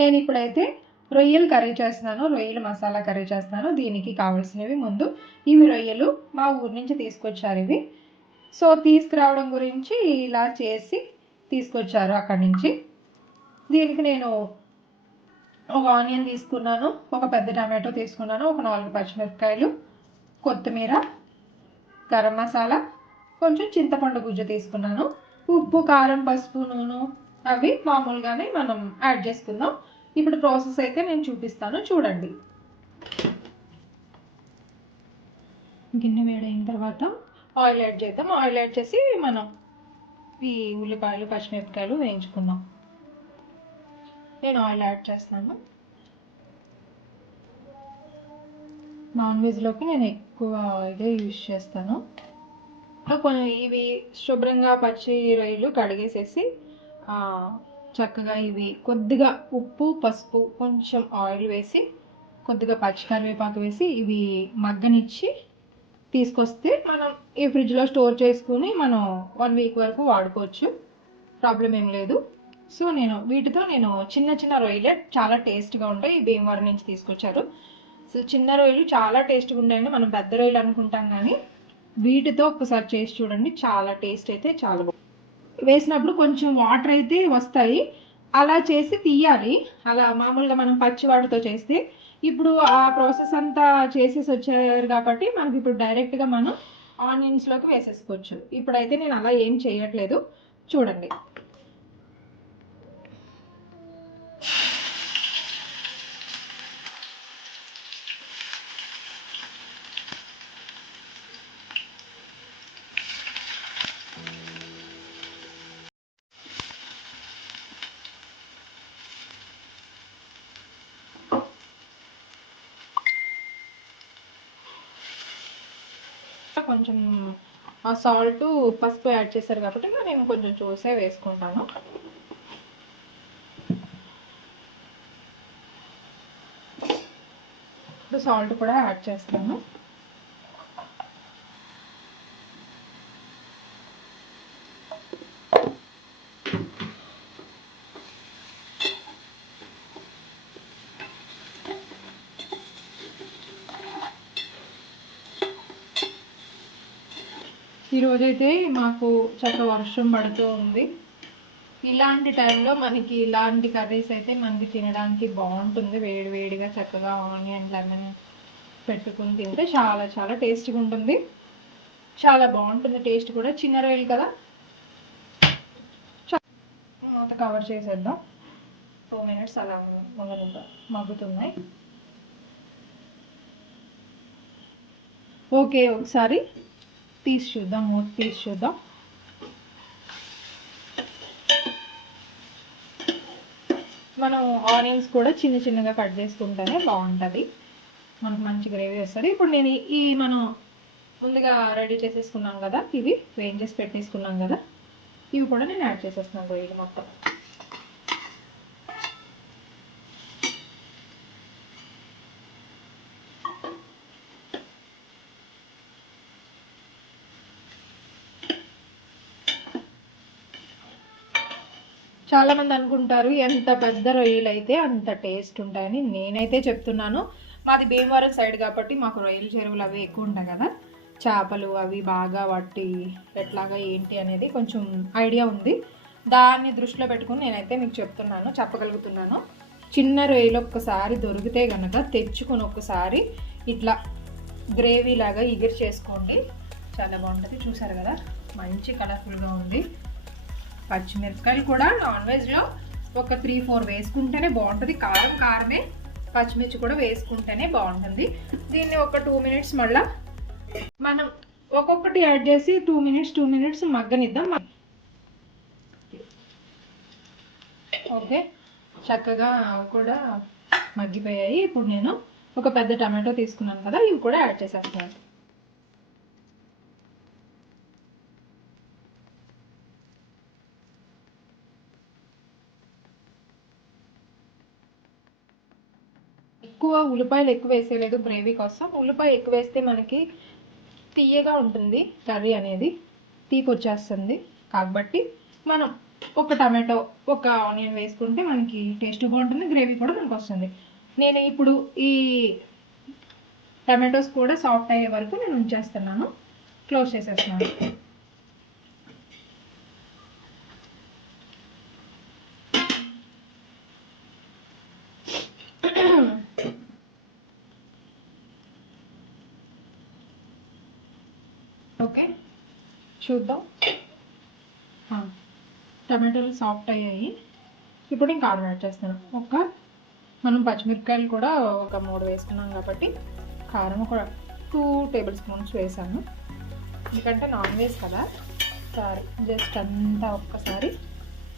నేను ఇప్పుడైతే రొయ్యలు కర్రీ చేస్తున్నాను. రొయ్యలు మసాలా కర్రీ చేస్తున్నాను. దీనికి కావాల్సినవి ముందు ఇవి రొయ్యలు మా ఊరి నుంచి తీసుకొచ్చారు ఇవి. సో తీసుకురావడం గురించి ఇలా చేసి తీసుకొచ్చారు అక్కడి నుంచి. దీనికి నేను ఒక ఆనియన్ తీసుకున్నాను ఒక పెద్ద టమాటో తీసుకున్నాను ఒక నాలుగు పచ్చిమిరపకాయలు కొత్తిమీర గరం మసాలా కొంచెం చింతపండు గుజ్జు తీసుకున్నాను. ఉప్పు కారం పసుపు నూనె అవి మామూలుగానే మనం యాడ్ చేసుకుందాం. ఇప్పుడు ప్రాసెస్ అయితే నేను చూపిస్తాను. చూడండి. గిన్నె వేడైన తర్వాత ఆయిల్ యాడ్ చేద్దాం. ఆయిల్ యాడ్ చేసి మనం ఈ ఉల్లిపాయలు పచ్చిమిరపకాయలు వేయించుకుందాం. నేను ఆయిల్ యాడ్ చేస్తాను నాన్ వెజ్లోకి నేను ఎక్కువ ఇదే యూజ్ చేస్తాను. కొన్ని ఇవి శుభ్రంగా పచ్చి రొయ్యలు కడిగేసేసి చక్కగా ఇవి కొద్దిగా ఉప్పు పసుపు కొంచెం ఆయిల్ వేసి కొద్దిగా పచ్చి కరివేపాకు వేసి ఇవి మగ్గనిచ్చి తీసుకొస్తే మనం ఈ ఫ్రిడ్జ్లో స్టోర్ చేసుకుని మనం వన్ వీక్ వరకు వాడుకోవచ్చు. ప్రాబ్లం ఏం లేదు. సో నేను వీటితో నేను చిన్న చిన్న రొయ్యలే చాలా టేస్ట్గా ఉంటాయి. ఈ భీమవరం నుంచి తీసుకొచ్చారు. సో చిన్న రొయ్యలు చాలా టేస్ట్గా ఉంటాయండి. మనం పెద్ద రొయ్యలు అనుకుంటాం కానీ వీటితో ఒకసారి చేసి చూడండి. చాలా టేస్ట్ అయితే చాలా వేసినప్పుడు కొంచెం వాటర్ అయితే వస్తాయి. అలా చేసి తీయాలి. అలా మామూలుగా మనం పచ్చి వాటితో చేస్తే ఇప్పుడు ఆ ప్రాసెస్ అంతా చేసేసి వచ్చారు కాబట్టి మనకి ఇప్పుడు డైరెక్ట్గా మనం ఆనియన్స్లోకి వేసేసుకోవచ్చు. ఇప్పుడైతే నేను అలా ఏం చేయట్లేదు. చూడండి. కొంచెం ఆ సాల్ట్ పసుపు యాడ్ చేశారు కాబట్టి నేను కొంచెం చూసే వేసుకుంటాను. ఇప్పుడు సాల్ట్ కూడా యాడ్ చేస్తాను. ఈరోజైతే మాకు చక్క వర్షం పడుతూ ఉంది. ఇలాంటి టైంలో మనకి ఇలాంటి కర్రీస్ అయితే మనకి తినడానికి బాగుంటుంది. వేడి వేడిగా చక్కగా ఆనియన్ లెమన్ పెట్టుకుని తింటే చాలా చాలా టేస్ట్గా ఉంటుంది. చాలా బాగుంటుంది టేస్ట్ కూడా. చిన్న రొయ్యలు కదా? మూత కవర్ చేసేద్దాం. టూ మినిట్స్ అలా ముందు మగ్గుతున్నాయి. ఓకే ఒకసారి తీసి చూద్దాం మూత తీసి చూద్దాం మనం ఆనియన్స్ కూడా చిన్న చిన్నగా కట్ చేసుకుంటేనే బాగుంటుంది. మనకు మంచి గ్రేవీ వస్తుంది. ఇప్పుడు నేను ఈ మనం ముందుగా రెడీ చేసేసుకున్నాం కదా ఇవి వేయించేసి పెట్టేసుకున్నాం కదా ఇవి కూడా నేను యాడ్ చేసేస్తున్నాను గ్రేవీ మొత్తం. చాలామంది అనుకుంటారు ఎంత పెద్ద రొయ్యలు అయితే అంత టేస్ట్ ఉంటాయని నేనైతే చెప్తున్నాను. మాది భీమవరం సైడ్ కాబట్టి మాకు రొయ్యల చెరువులు అవి ఎక్కువ ఉంటాయి కదా. చేపలు అవి బాగా వాటి ఎట్లాగా ఏంటి అనేది కొంచెం ఐడియా ఉంది. దాన్ని దృష్టిలో పెట్టుకుని నేనైతే మీకు చెప్తున్నాను చెప్పగలుగుతున్నాను. చిన్న రొయ్యలు ఒక్కసారి దొరికితే కనుక తెచ్చుకొని ఒక్కసారి ఇట్లా గ్రేవీ లాగా ఇగిరి చేసుకోండి. చాలా బాగుంటుంది చూసారు కదా? మంచి కలర్ఫుల్గా ఉంది. పచ్చిమిరపకాయలు కూడా నాన్ వెజ్లో ఒక త్రీ ఫోర్ వేసుకుంటేనే బాగుంటుంది. కారం కారమే పచ్చిమిర్చి కూడా వేసుకుంటేనే బాగుంటుంది. దీన్ని ఒక టూ మినిట్స్ మళ్ళా మనం ఒక్కొక్కటి యాడ్ చేసి టూ మినిట్స్ టూ మినిట్స్ మగ్గనిద్దాం. ఓకే. చక్కగా కూడా మగ్గిపోయాయి. ఇప్పుడు నేను ఒక పెద్ద టమాటో తీసుకున్నాను కదా ఇవి కూడా యాడ్ చేసేస్తాను. ఎక్కువ ఉల్లిపాయలు ఎక్కువ వేసేయలేదు గ్రేవీ కోసం. ఉల్లిపాయ ఎక్కువ వేస్తే మనకి తీయగా ఉంటుంది కర్రీ అనేది. తీపి వచ్చేస్తుంది కాబట్టి మనం ఒక టమాటో ఒక ఆనియన్ వేసుకుంటే మనకి టేస్ట్ బాగుంటుంది గ్రేవీ కూడా మనకు వస్తుంది నేను ఇప్పుడు ఈ టమాటోస్ కూడా సాఫ్ట్ అయ్యే వరకు నేను ఉంచేస్తున్నాను. క్లోజ్ చేసేస్తున్నాను. ఓకే. చూద్దాం. టమాటోలు టమాటాలు సాఫ్ట్ అయ్యాయి. ఇప్పుడు ఇంకా కారం యాడ్ చేస్తాను. ఒక మనం పచ్చిమిరపకాయలు కూడా ఒక మూడు వేసుకున్నాం కాబట్టి కారం ఒక టూ టేబుల్ స్పూన్స్ వేసాను. ఎందుకంటే నాన్ వెజ్ కదా. సారీ జస్ట్ అంతా ఒక్కసారి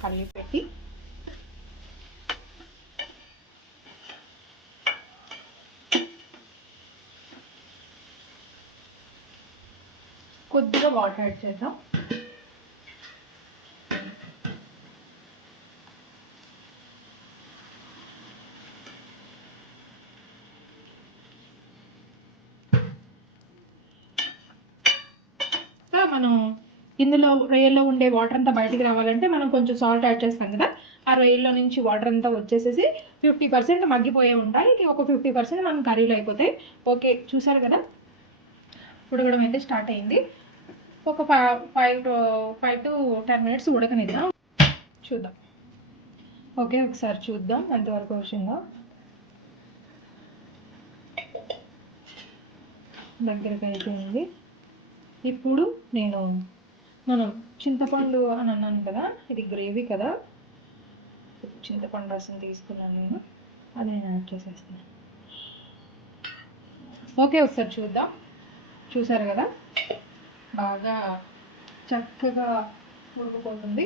కలిపి పెట్టి కొద్దిగా వాటర్ యాడ్ చేద్దాం. మనం ఇందులో రొయ్యల్లో ఉండే వాటర్ అంతా బయటికి రావాలంటే మనం కొంచెం సాల్ట్ యాడ్ చేస్తాం కదా. ఆ రొయ్యల్లో నుంచి వాటర్ అంతా వచ్చేసేసి ఫిఫ్టీ పర్సెంట్ మగ్గిపోయే ఉంటాయి. ఒక ఫిఫ్టీ పర్సెంట్ మనం కర్రీలో అయిపోతాయి. ఓకే చూసారు కదా? ఉడకడం అయితే స్టార్ట్ అయింది. ఒక five five to five to ten minutes ఉడకనిద్దాం? చూద్దాం. ఓకే ఒకసారి చూద్దాం ఎంతవరకు వచ్చిందో. దగ్గరకు అయిపోయింది ఇప్పుడు నేను మనం చింతపండు అని అన్నాను కదా ఇది గ్రేవీ కదా. చింతపండు రసం తీసుకున్నాను నేను. అది నేను యాడ్ చేసేస్తున్నాను ఓకే ఒకసారి చూద్దాం. చూసారు కదా? బాగా చక్కగా ఉడికిపోతుంది.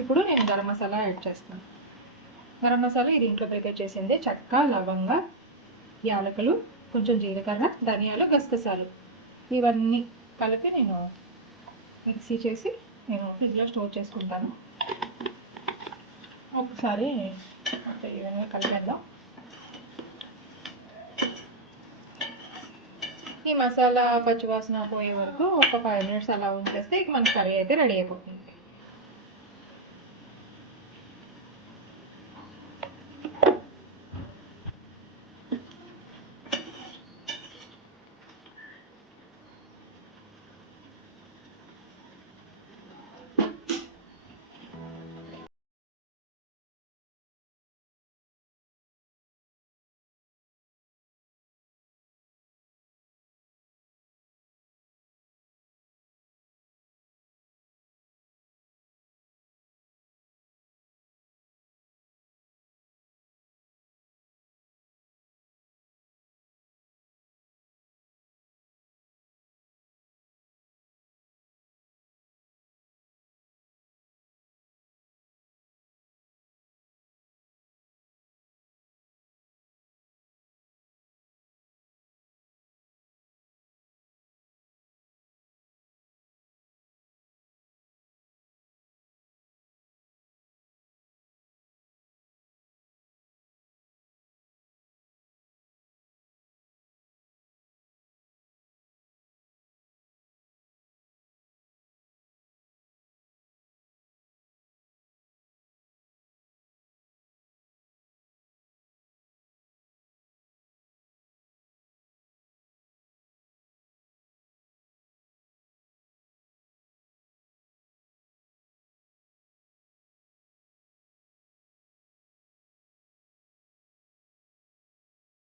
ఇప్పుడు నేను గరం మసాలా యాడ్ చేస్తాను. గరం మసాలా ఇది ఇంట్లో ప్రిపేర్ చేసింది చెక్క లవంగ యాలకులు కొంచెం జీలకర్ర ధనియాలు గసగసాలు. ఇవన్నీ కలిపి నేను మిక్సీ చేసి నేను ఫ్రిడ్జ్లో స్టోర్ చేసుకుంటాను. ఒకసారి ఈ విధంగా కలిపేద్దాం. ఈ మసాలా పచ్చివాసన పోయే వరకు ఒక ఫైవ్ మినిట్స్ అలా ఉంచేస్తే ఇక మన కర్రీ అయితే రెడీ అయిపోతుంది.